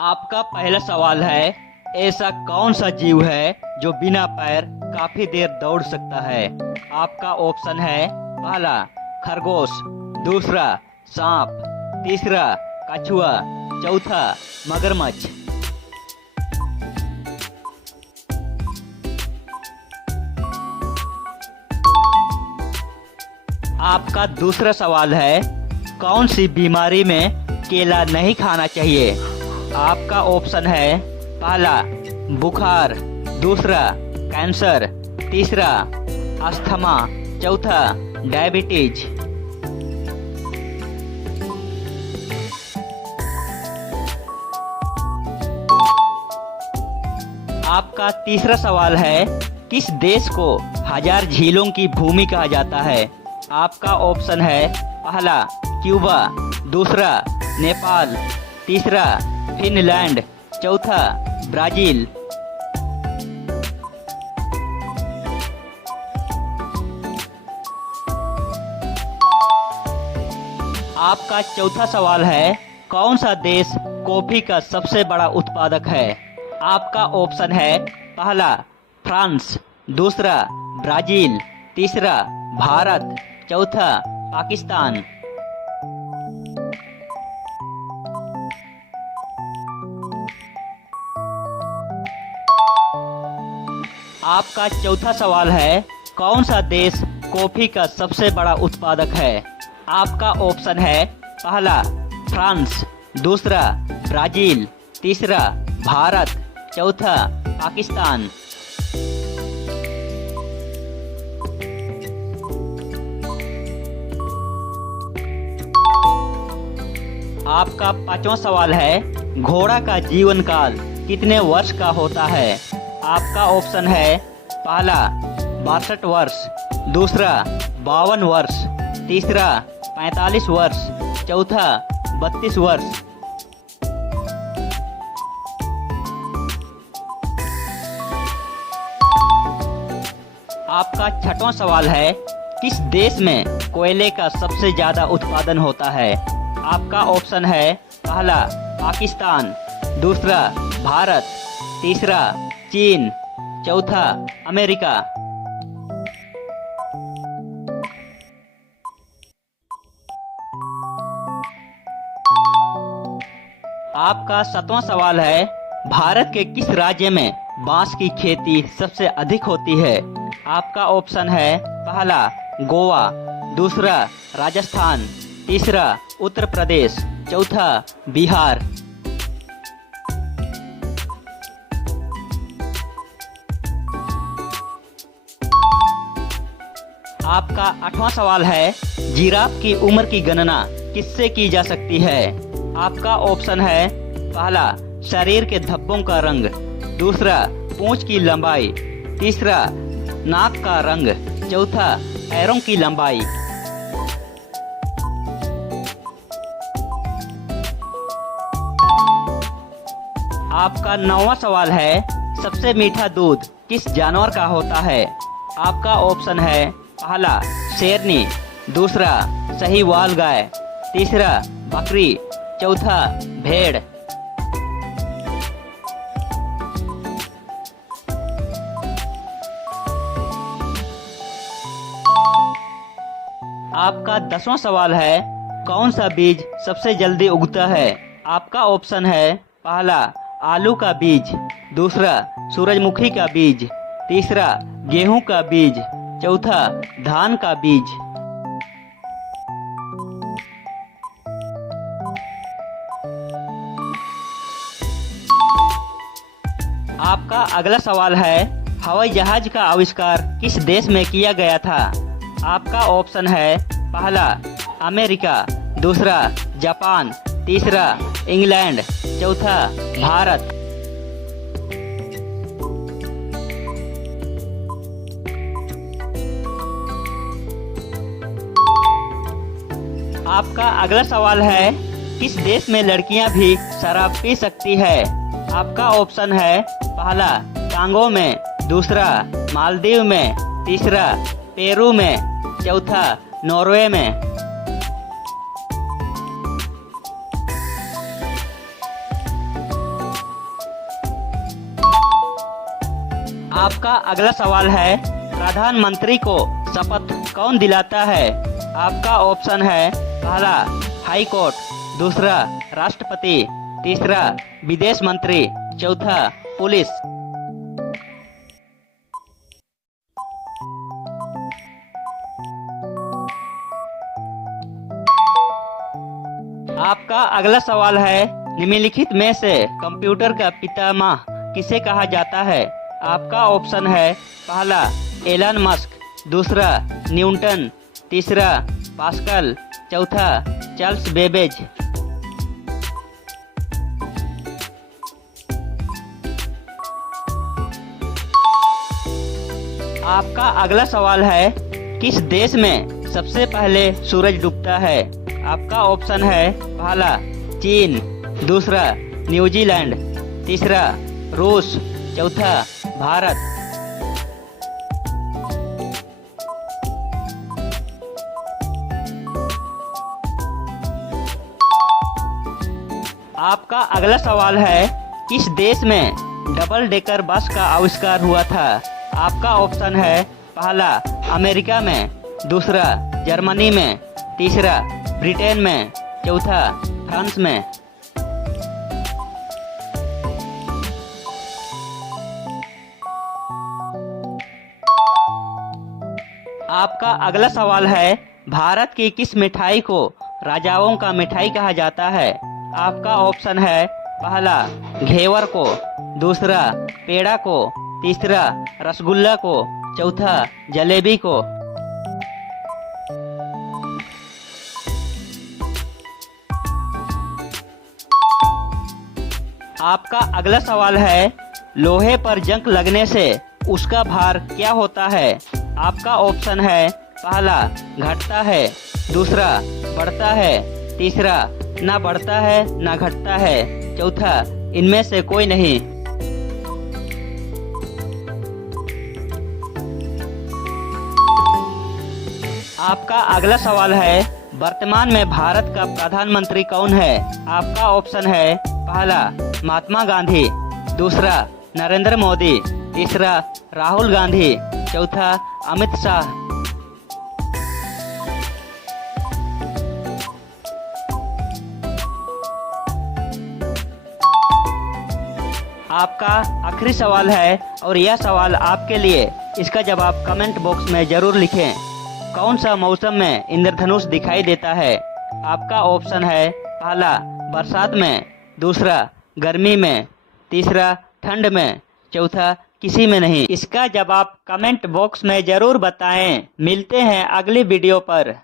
आपका पहला सवाल है, ऐसा कौन सा जीव है जो बिना पैर काफी देर दौड़ सकता है? आपका ऑप्शन है पहला खरगोश, दूसरा सांप, तीसरा कछुआ, चौथा मगरमच्छ। आपका दूसरा सवाल है, कौन सी बीमारी में केला नहीं खाना चाहिए? आपका ऑप्शन है पहला बुखार, दूसरा कैंसर, तीसरा अस्थमा, चौथा डायबिटीज। आपका तीसरा सवाल है, किस देश को हजार झीलों की भूमि कहा जाता है? आपका ऑप्शन है पहला क्यूबा, दूसरा नेपाल, तीसरा फिनलैंड, चौथा ब्राजील। आपका चौथा सवाल है, कौन सा देश कॉफी का सबसे बड़ा उत्पादक है? आपका ऑप्शन है पहला फ्रांस, दूसरा ब्राजील, तीसरा भारत, चौथा पाकिस्तान। आपका चौथा सवाल है, कौन सा देश कॉफी का सबसे बड़ा उत्पादक है? आपका ऑप्शन है पहला फ्रांस, दूसरा ब्राजील, तीसरा भारत, चौथा पाकिस्तान। आपका पांचवा सवाल है, घोड़ा का जीवन काल कितने वर्ष का होता है? आपका ऑप्शन है पहला 62 वर्ष, दूसरा 52 वर्ष, तीसरा 45 वर्ष, चौथा 32 वर्ष। आपका छठवां सवाल है, किस देश में कोयले का सबसे ज्यादा उत्पादन होता है? आपका ऑप्शन है पहला पाकिस्तान, दूसरा भारत, तीसरा चीन, चौथा अमेरिका। आपका सातवां सवाल है, भारत के किस राज्य में बांस की खेती सबसे अधिक होती है? आपका ऑप्शन है पहला गोवा, दूसरा राजस्थान, तीसरा उत्तर प्रदेश, चौथा बिहार। आपका आठवां सवाल है, जिराफ की उम्र की गणना किससे की जा सकती है? आपका ऑप्शन है पहला शरीर के धब्बों का रंग, दूसरा पूंछ की लंबाई, तीसरा नाक का रंग, चौथा पैरों की लंबाई। आपका नौवां सवाल है, सबसे मीठा दूध किस जानवर का होता है? आपका ऑप्शन है पहला शेरनी, दूसरा साहीवाल गाय, तीसरा बकरी, चौथा भेड़। आपका 10वां सवाल है, कौन सा बीज सबसे जल्दी उगता है? आपका ऑप्शन है पहला आलू का बीज, दूसरा सूरजमुखी का बीज, तीसरा गेहूं का बीज, चौथा धान का बीज। आपका अगला सवाल है, हवाई जहाज का आविष्कार किस देश में किया गया था? आपका ऑप्शन है पहला अमेरिका, दूसरा जापान, तीसरा इंग्लैंड, चौथा भारत। आपका अगला सवाल है, किस देश में लड़कियां भी शराब पी सकती है? आपका ऑप्शन है पहला कांगो में, दूसरा मालदीव में, तीसरा पेरू में, चौथा नॉर्वे में। आपका अगला सवाल है, प्रधानमंत्री को शपथ कौन दिलाता है? आपका ऑप्शन है पहला हाई कोर्ट, दूसरा राष्ट्रपति, तीसरा विदेश मंत्री, चौथा पुलिस। आपका अगला सवाल है, निम्नलिखित में से कंप्यूटर का पितामह किसे कहा जाता है? आपका ऑप्शन है पहला एलन मस्क, दूसरा न्यूटन, तीसरा पास्कल, चौथा चार्ल्स बेबेज। आपका अगला सवाल है, किस देश में सबसे पहले सूरज डूबता है? आपका ऑप्शन है पहला चीन, दूसरा न्यूजीलैंड, तीसरा रूस, चौथा भारत। आपका अगला सवाल है, किस देश में डबल डेकर बस का आविष्कार हुआ था? आपका ऑप्शन है पहला अमेरिका में, दूसरा जर्मनी में, तीसरा ब्रिटेन में, चौथा फ्रांस में। आपका अगला सवाल है, भारत की किस मिठाई को राजाओं का मिठाई कहा जाता है? आपका ऑप्शन है पहला घेवर को, दूसरा पेड़ा को, तीसरा रसगुल्ला को, चौथा जलेबी को। आपका अगला सवाल है, लोहे पर जंग लगने से उसका भार क्या होता है? आपका ऑप्शन है पहला घटता है, दूसरा बढ़ता है, तीसरा ना बढ़ता है ना घटता है, चौथा इनमें से कोई नहीं। आपका अगला सवाल है, वर्तमान में भारत का प्रधानमंत्री कौन है? आपका ऑप्शन है पहला महात्मा गांधी, दूसरा नरेंद्र मोदी, तीसरा राहुल गांधी, चौथा अमित शाह। आपका आखिरी सवाल है और यह सवाल आपके लिए, इसका जवाब कमेंट बॉक्स में जरूर लिखें। कौन सा मौसम में इंद्रधनुष दिखाई देता है? आपका ऑप्शन है पहला बरसात में, दूसरा गर्मी में, तीसरा ठंड में, चौथा किसी में नहीं। इसका जवाब कमेंट बॉक्स में जरूर बताएं। मिलते हैं अगली वीडियो पर।